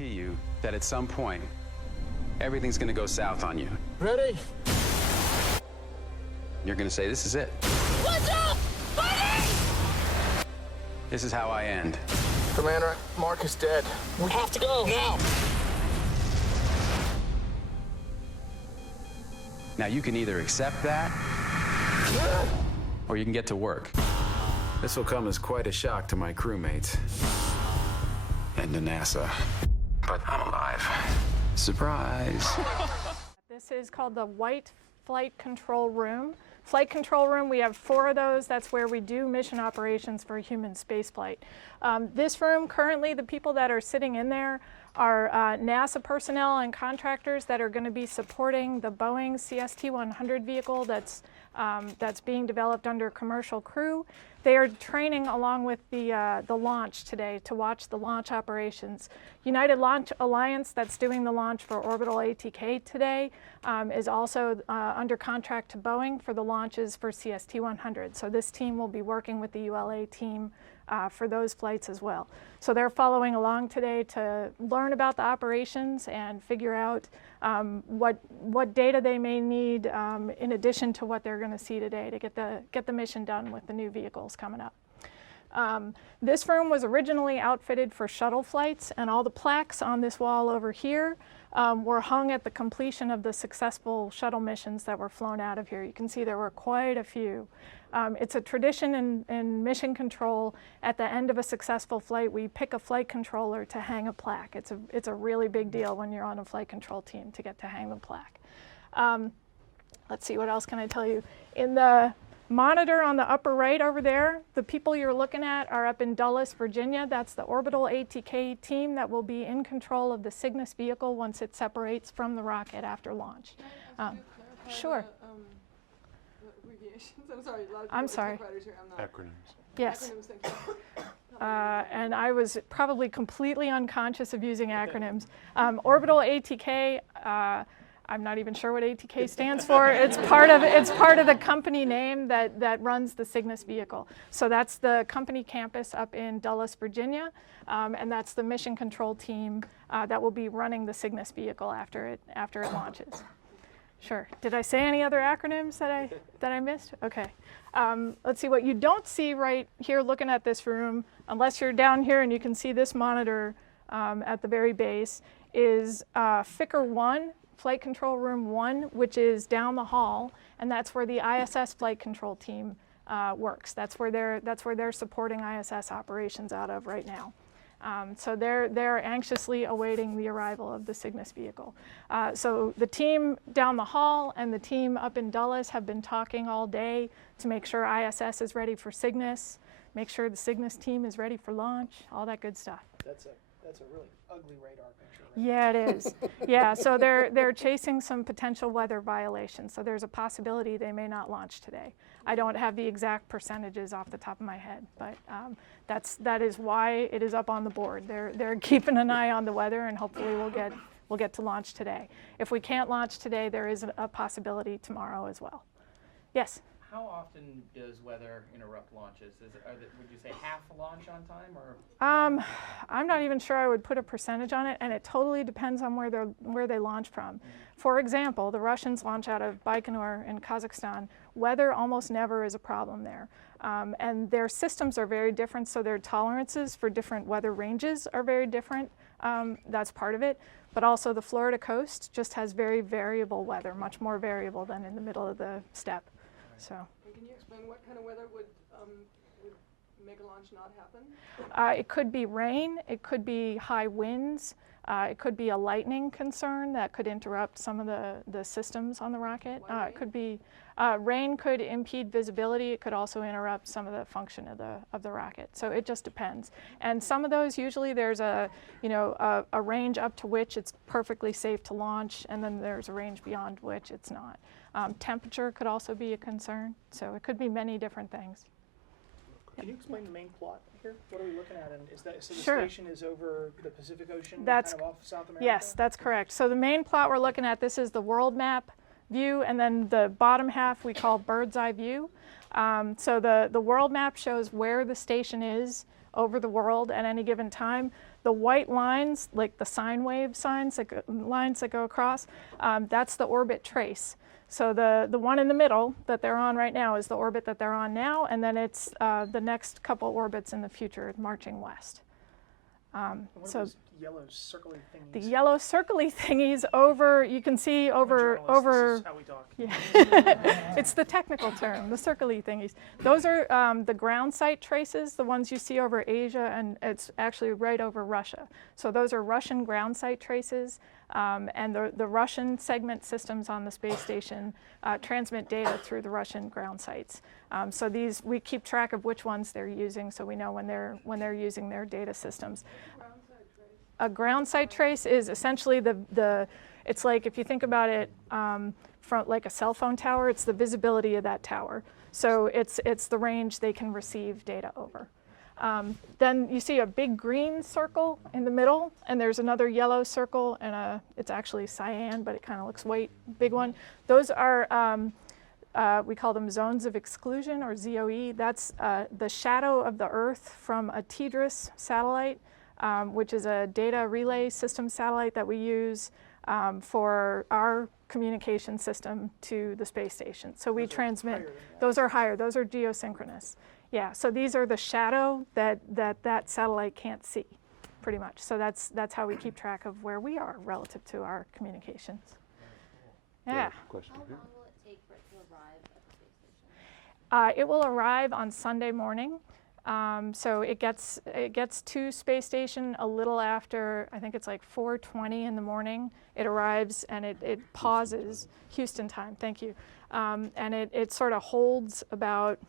guarantee you that at some point, everything's gonna go south on you. Ready? You're gonna say, this is it. Watch out! Buddy! This is how I end. Commander, Mark is dead. We have to go now. Now you can either accept that, or you can get to work. This will come as quite a shock to my crewmates and to NASA. But I'm alive. Surprise. This is called the White Flight Control Room. Flight Control Room, we have 4 of those. That's where we do mission operations for human spaceflight. This room, currently, the people that are sitting in there are NASA personnel and contractors that are going to be supporting the Boeing CST-100 vehicle that's being developed under commercial crew. They are training along with the launch today to watch the launch operations. United Launch Alliance, that's doing the launch for Orbital ATK today, is also under contract to Boeing for the launches for CST-100. So this team will be working with the ULA team for those flights as well. So they're following along today to learn about the operations and figure out what data they may need in addition to what they're going to see today to get the mission done with the new vehicles coming up. This room was originally outfitted for shuttle flights, and all the plaques on this wall over here were hung at the completion of the successful shuttle missions that were flown out of here. You can see there were quite a few. It's a tradition in mission control. At the end of a successful flight, we pick a flight controller to hang a plaque. It's a really big deal when you're on a flight control team to get to hang the plaque. Let's see, what else can I tell you? In the monitor on the upper right over there, the people you're looking at are up in Dulles, Virginia. That's the Orbital ATK team that will be in control of the Cygnus vehicle once it separates from the rocket after launch. Sure. I'm sorry. I'm sorry. Here. I'm not. Acronyms. Yes. Acronyms, thank you. And I was probably completely unconscious of using acronyms. Orbital ATK, I'm not even sure what ATK stands for. It's part of the company name that runs the Cygnus vehicle. So that's the company campus up in Dulles, Virginia, and that's the mission control team that will be running the Cygnus vehicle after it launches. Sure. Did I say any other acronyms that I missed? Okay. Let's see, what you don't see right here looking at this room, unless you're down here and you can see this monitor at the very base, is FICR 1, Flight Control Room 1, which is down the hall, and that's where the ISS flight control team works. That's where they're supporting ISS operations out of right now. So they're anxiously awaiting the arrival of the Cygnus vehicle. So the team down the hall and the team up in Dulles have been talking all day to make sure ISS is ready for Cygnus, make sure the Cygnus team is ready for launch, all that good stuff. That's a really ugly radar picture. Right? Yeah, it is. Yeah, so they're chasing some potential weather violations. So there's a possibility they may not launch today. I don't have the exact percentages off the top of my head, but that is why it is up on the board. They're keeping an eye on the weather, and hopefully we'll get to launch today. If we can't launch today, there is a possibility tomorrow as well. Yes. How often does weather interrupt launches? Would you say half a launch on time, or? I'm not even sure I would put a percentage on it, and it totally depends on where they launch from. For example, the Russians launch out of Baikonur in Kazakhstan. Weather almost never is a problem there, and their systems are very different, so their tolerances for different weather ranges are very different. That's part of it, but also the Florida coast just has very variable weather, much more variable than in the middle of the steppe. So. And can you explain what kind of weather would make a launch not happen? It could be rain, it could be high winds, it could be a lightning concern that could interrupt some of the systems on the rocket. It could be rain could impede visibility. It could also interrupt some of the function of the rocket. So it just depends. And some of those, usually there's a range up to which it's perfectly safe to launch, and then there's a range beyond which it's not. Temperature could also be a concern, so it could be many different things. Can you explain the main plot here? What are we looking at? And is that so? The Sure. station is over the Pacific Ocean, That's kind of off South America. Yes, that's correct. So the main plot we're looking at, this is the world map view, and then the bottom half we call bird's eye view. So the world map shows where the station is over the world at any given time. The white lines, like the sine wave lines that go across, that's the orbit trace. So the one in the middle that they're on right now is the orbit that they're on now, and then it's the next couple orbits in the future marching west. So yellow circly thingies. The yellow circly thingies over, you can see over. This is how we talk. Yeah. It's the technical term, the circly thingies. Those are the ground site traces, the ones you see over Asia, and it's actually right over Russia. So those are Russian ground site traces, and the Russian segment systems on the space station transmit data through the Russian ground sites. So these, we keep track of which ones they're using, so we know when they're using their data systems. A ground site trace is essentially it's like, if you think about it from like a cell phone tower, it's the visibility of that tower. So it's the range they can receive data over. Then you see a big green circle in the middle, and there's another yellow circle, and it's actually cyan, but it kind of looks white, big one. Those are, we call them zones of exclusion, or ZOE. That's the shadow of the Earth from a TDRS satellite, which is a data relay system satellite that we use for our communication system to the space station. So we transmit, those are higher, those are geosynchronous. Yeah, so these are the shadow that satellite can't see, pretty much. So that's how we keep track of where we are relative to our communications. Yeah. Question. How long will it take for it to arrive at the space station? It will arrive on Sunday morning. So it gets to space station a little after, I think it's like 4:20 in the morning. It arrives and it pauses, Houston time, thank you. And it sort of holds about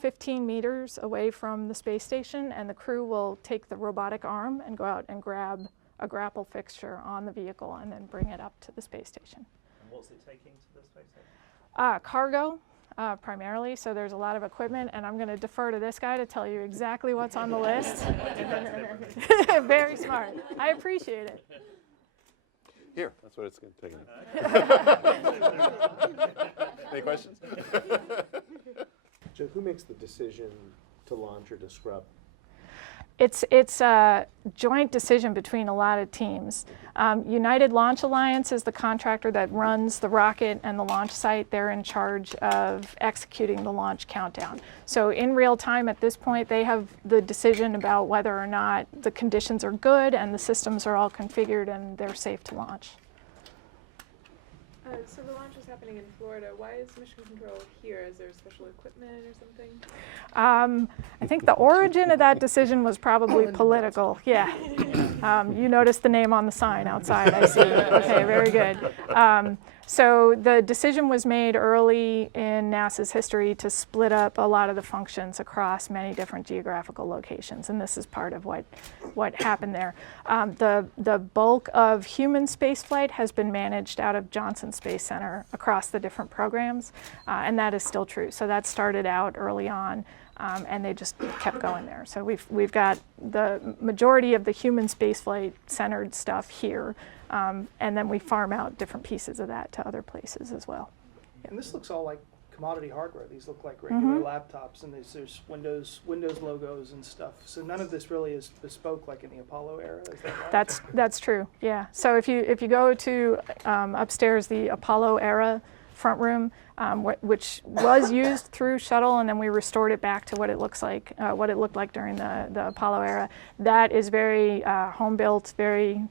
15 meters away from the space station, and the crew will take the robotic arm and go out and grab a grapple fixture on the vehicle and then bring it up to the space station. And what's it taking to the space station? Cargo. Primarily, so there's a lot of equipment, and I'm going to defer to this guy to tell you exactly what's on the list. Very smart. I appreciate it. Here, that's what it's going to take. Any questions? Joe, who makes the decision to launch or to scrub? It's a joint decision between a lot of teams. United Launch Alliance is the contractor that runs the rocket and the launch site. They're in charge of executing the launch countdown. So in real time at this point, they have the decision about whether or not the conditions are good and the systems are all configured and they're safe to launch. So the launch is happening in Florida. Why is mission control here? Is there special equipment or something? I think the origin of that decision was probably political. Yeah. You noticed the name on the sign outside, I see. Okay, very good. So the decision was made early in NASA's history to split up a lot of the functions across many different geographical locations, and this is part of what happened there. The bulk of human spaceflight has been managed out of Johnson Space Center across the different programs, and that is still true. So that started out early on, and they just kept going there. So we've got the majority of the human spaceflight centered stuff here. And then we farm out different pieces of that to other places as well. And this looks all like commodity hardware. These look like regular laptops, and there's Windows logos and stuff. So none of this really is bespoke like in the Apollo era. Is that right? That's true. Yeah. So if you go to upstairs, the Apollo era front room, which was used through shuttle, and then we restored it back to what it looks like, what it looked like during the Apollo era. That is very home built, very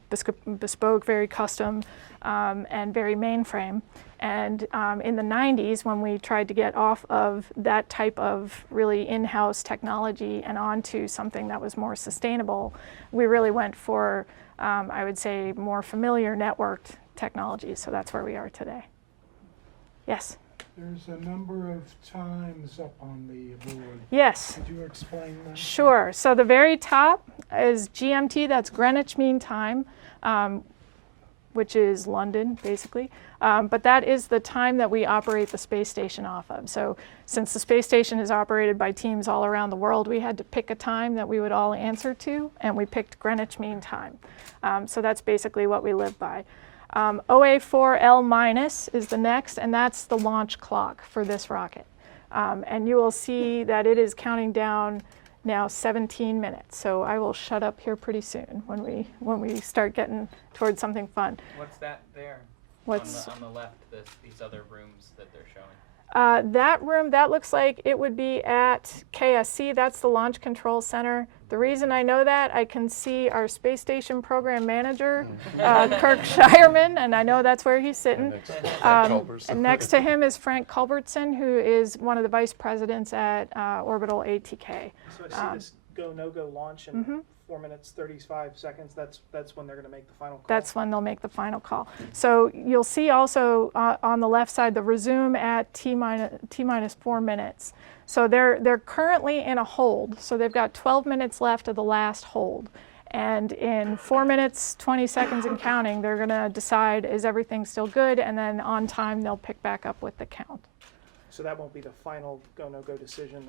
bespoke, very custom, and very mainframe. And in the 90s, when we tried to get off of that type of really in-house technology and onto something that was more sustainable, we really went for, I would say, more familiar networked technologies. So that's where we are today. Yes? There's a number of times up on the board. Yes. Could you explain that? Sure. So the very top is GMT, that's Greenwich Mean Time, which is London, basically. But that is the time that we operate the space station off of. So since the space station is operated by teams all around the world, we had to pick a time that we would all answer to, and we picked Greenwich Mean Time. So that's basically what we live by. OA4L- is the next, and that's the launch clock for this rocket. And you will see that it is counting down now 17 minutes. So I will shut up here pretty soon when we start getting towards something fun. What's that there? What's on the left? These other rooms that they're showing. that room? That looks like it would be at KSC. That's the Launch Control Center. The reason I know that, I can see our space station program manager, Kirk Shireman, and I know that's where he's sitting. And next to him is Frank Culbertson, who is one of the vice presidents at Orbital ATK. So I see this go, no-go launch in 4 minutes, 35 seconds. That's when they're going to make the final call. That's when they'll make the final call. So you'll see also on the left side the resume at T minus 4 minutes. So they're currently in a hold. So they've got 12 minutes left of the last hold. And in 4 minutes, 20 seconds and counting, they're going to decide, is everything still good? And then on time, they'll pick back up with the count. So that won't be the final go, no-go decision.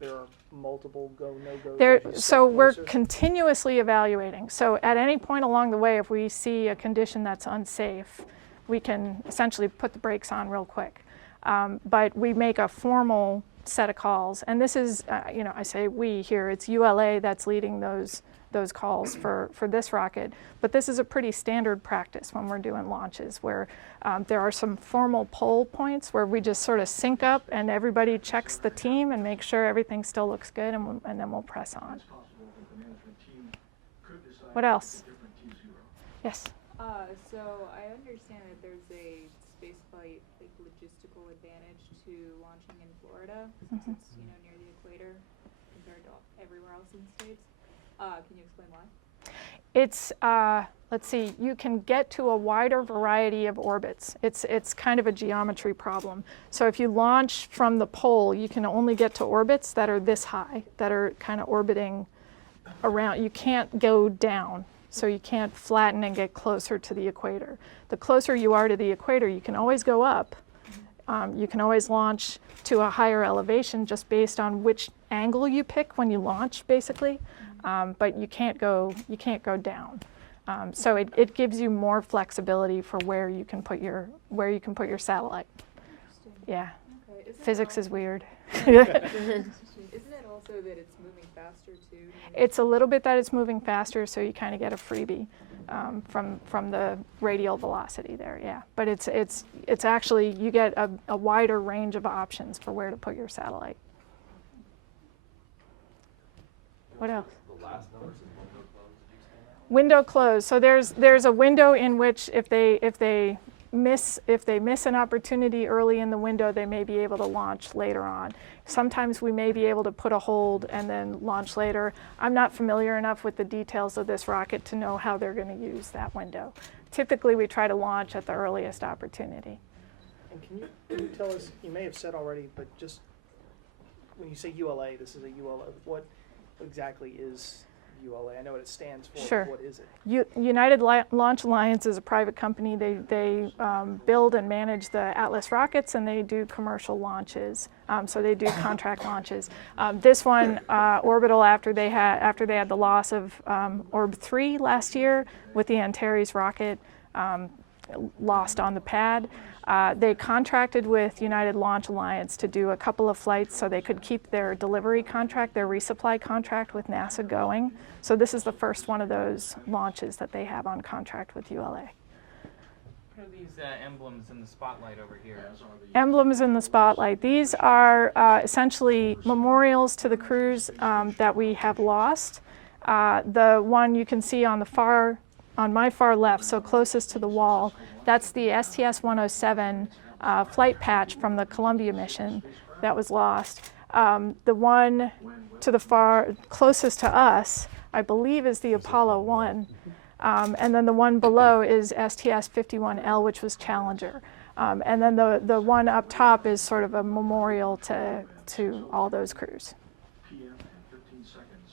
There are multiple go, no-go. So we're continuously evaluating. So at any point along the way, if we see a condition that's unsafe, we can essentially put the brakes on real quick. But we make a formal set of calls, and this is, I say we here, it's ULA that's leading those calls for this rocket, but this is a pretty standard practice when we're doing launches where there are some formal poll points where we just sort of sync up and everybody checks the team and make sure everything still looks good, and then we'll press on. What else? Yes? So I understand that there's a spaceflight logistical advantage to launching in Florida since it's near the equator compared to everywhere else in the States. Can you explain why? It's, let's see, you can get to a wider variety of orbits. It's kind of a geometry problem. So if you launch from the pole, you can only get to orbits that are this high, that are kind of orbiting around. You can't go down, so you can't flatten and get closer to the equator. The closer you are to the equator, you can always go up. You can always launch to a higher elevation just based on which angle you pick when you launch, basically. But you can't go down. So it gives you more flexibility for where you can put your satellite. Yeah. Okay. Physics is weird. Isn't it also that it's moving faster too? It's a little bit that it's moving faster, so you kind of get a freebie from the radial velocity there. Yeah. But it's actually, you get a wider range of options for where to put your satellite. What else? Window close. So there's a window in which if they miss an opportunity early in the window, they may be able to launch later on. Sometimes we may be able to put a hold and then launch later. I'm not familiar enough with the details of this rocket to know how they're going to use that window. Typically, we try to launch at the earliest opportunity. And can you tell us, you may have said already, but just when you say ULA, this is a ULA, what exactly is ULA? I know what it stands for. Sure. But what is it? United Launch Alliance is a private company. They build and manage the Atlas rockets, and they do commercial launches. So they do contract launches. This one, Orbital, after they had the loss of Orb 3 last year with the Antares rocket, lost on the pad. They contracted with United Launch Alliance to do a couple of flights so they could keep their delivery contract, their resupply contract with NASA going. So this is the first one of those launches that they have on contract with ULA. What are these emblems in the spotlight over here? Emblems in the spotlight. These are essentially memorials to the crews that we have lost. The one you can see on my far left, so closest to the wall, that's the STS-107 flight patch from the Columbia mission that was lost. The one to the far closest to us, I believe, is the Apollo 1. And then the one below is STS-51L, which was Challenger. And then the one up top is sort of a memorial to all those crews.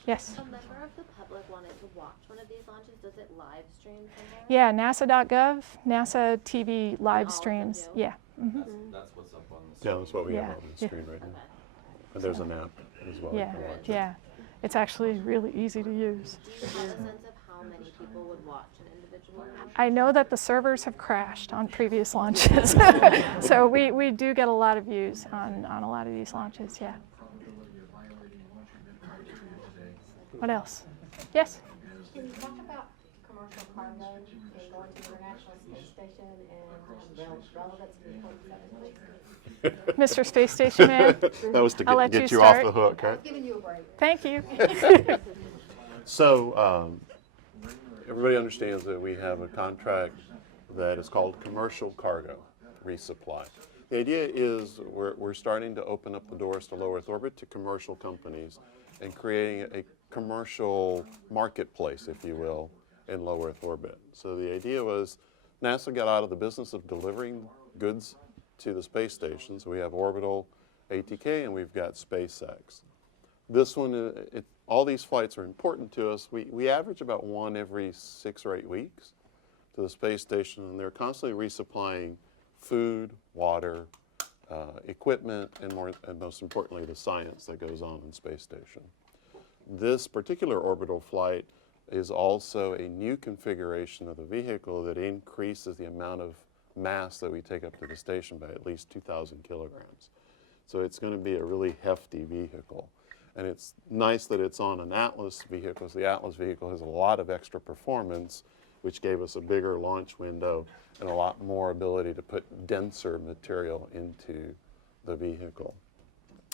Yes? A member of the public wanted to watch one of these launches. Does it live stream somewhere? Yeah, NASA.gov, NASA TV live streams. Yeah. Mm-hmm. That's what's up on the screen. Yeah, that's what we have on the screen right now. And there's an app as well. Yeah, yeah. It's actually really easy to use. Do you have a sense of how many people would watch an individual launch? I know that the servers have crashed on previous launches. So we do get a lot of views on a lot of these launches, yeah. What else? Yes? Can you talk about commercial cargo and going to the International Space Station and relevance and importance of it? Mr. Space Station Man? That was to I'll let get you you off start. the hook, I right? was giving you a break. Thank you. So everybody understands that we have a contract that is called commercial cargo resupply. The idea is we're starting to open up the doors to low Earth orbit to commercial companies and creating a commercial marketplace, if you will, in low Earth orbit. So the idea was NASA got out of the business of delivering goods to the space station. So we have orbital ATK and we've got SpaceX. This one, all these flights are important to us. We average about one every 6 or 8 weeks to the space station, and they're constantly resupplying food, water, equipment, and most importantly, the science that goes on in space station. This particular orbital flight is also a new configuration of the vehicle that increases the amount of mass that we take up to the station by at least 2,000 kilograms. So it's going to be a really hefty vehicle. And it's nice that it's on an Atlas vehicle, because the Atlas vehicle has a lot of extra performance, which gave us a bigger launch window and a lot more ability to put denser material into the vehicle.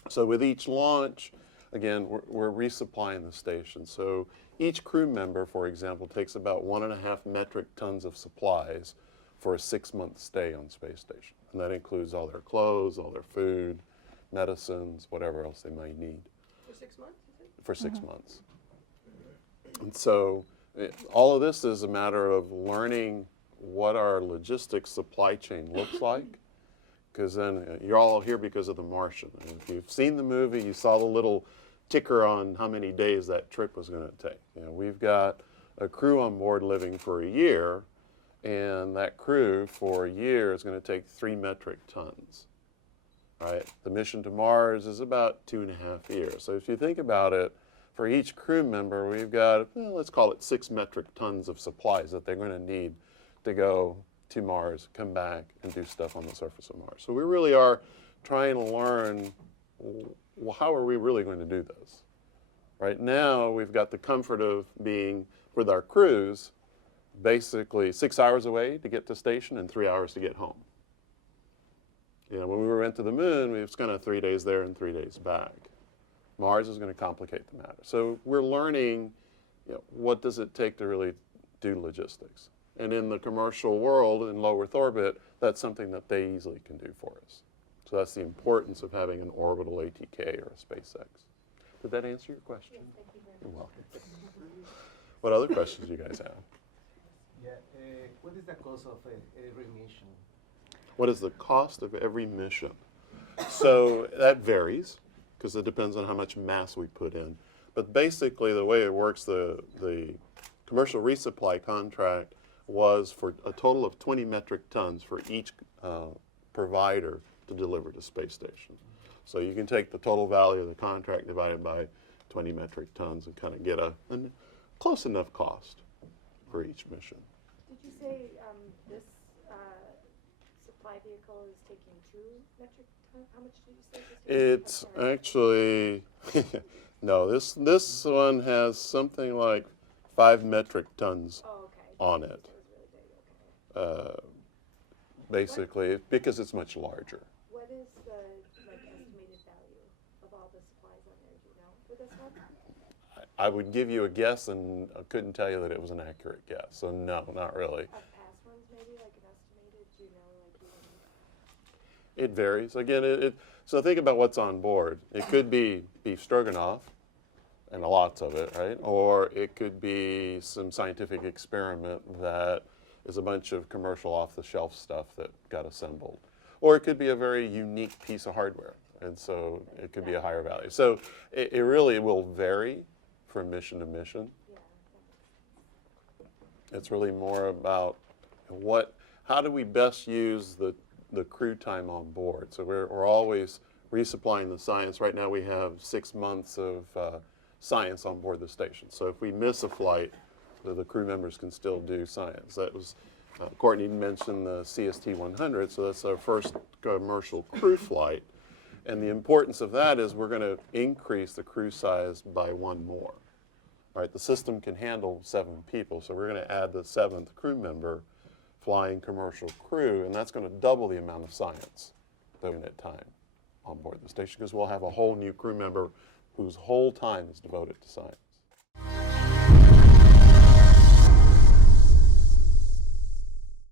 So with each launch, again, we're resupplying the station. So each crew member, for example, takes about 1.5 metric tons of supplies for a 6-month stay on space station. And that includes all their clothes, all their food, medicines, whatever else they might need. For 6 months, you think? For 6 months. And so all of this is a matter of learning what our logistics supply chain looks like, because then you're all here because of The Martian. And if you've seen the movie, you saw the little ticker on how many days that trip was going to take. You know, we've got a crew on board living for a year, and that crew for a year is going to take 3 metric tons. Right? The mission to Mars is about 2.5 years. So if you think about it, for each crew member, we've got, well, let's call it 6 metric tons of supplies that they're going to need to go to Mars, come back, and do stuff on the surface of Mars. So we really are trying to learn, well, how are we really going to do this? Right now, we've got the comfort of being, with our crews, basically 6 hours away to get to station and 3 hours to get home. You know, when we went to the moon, we was kind of 3 days there and 3 days back. Mars is going to complicate the matter. So we're learning, you know, what does it take to really do logistics. And in the commercial world, in low Earth orbit, that's something that they easily can do for us. So that's the importance of having an orbital ATK or a SpaceX. Did that answer your question? Yes, thank you very much. You're welcome. What other questions do you guys have? Yeah, what is the cost of every mission? What is the cost of every mission? So that varies, because it depends on how much mass we put in. But basically, the way it works, the commercial resupply contract was for a total of 20 metric tons for each provider to deliver to space station. So you can take the total value of the contract divided by 20 metric tons and kind of get a close enough cost for each mission. Did you say this supply vehicle is taking 2 metric tons? How much did you say this was? It's actually, no, this one has something like 5 metric tons on it. Basically, because it's much larger. What is the estimated value of all the supplies on there? Do you know for this one? I would give you a guess, and I couldn't tell you that it was an accurate guess. So no, not really. Of past ones, maybe like an estimated? Do you know, like It varies. Again, so think about what's on board. It could be beef stroganoff, and lots of it, right? Or it could be some scientific experiment that is a bunch of commercial off-the-shelf stuff that got assembled. Or it could be a very unique piece of hardware, and so it could be a higher value. So it really will vary from mission to mission. It's really more about how do we best use the crew time on board. So we're always resupplying the science. Right now we have 6 months of science on board the station. So if we miss a flight, the crew members can still do science. That was, Courtney mentioned the CST-100, so that's our first commercial crew flight. And the importance of that is we're going to increase the crew size by 1 more. right? The system can handle 7 people, so we're going to add the 7th crew member, flying commercial crew, and that's going to double the amount of science at time on board the station, because we'll have a whole new crew member whose whole time is devoted to science.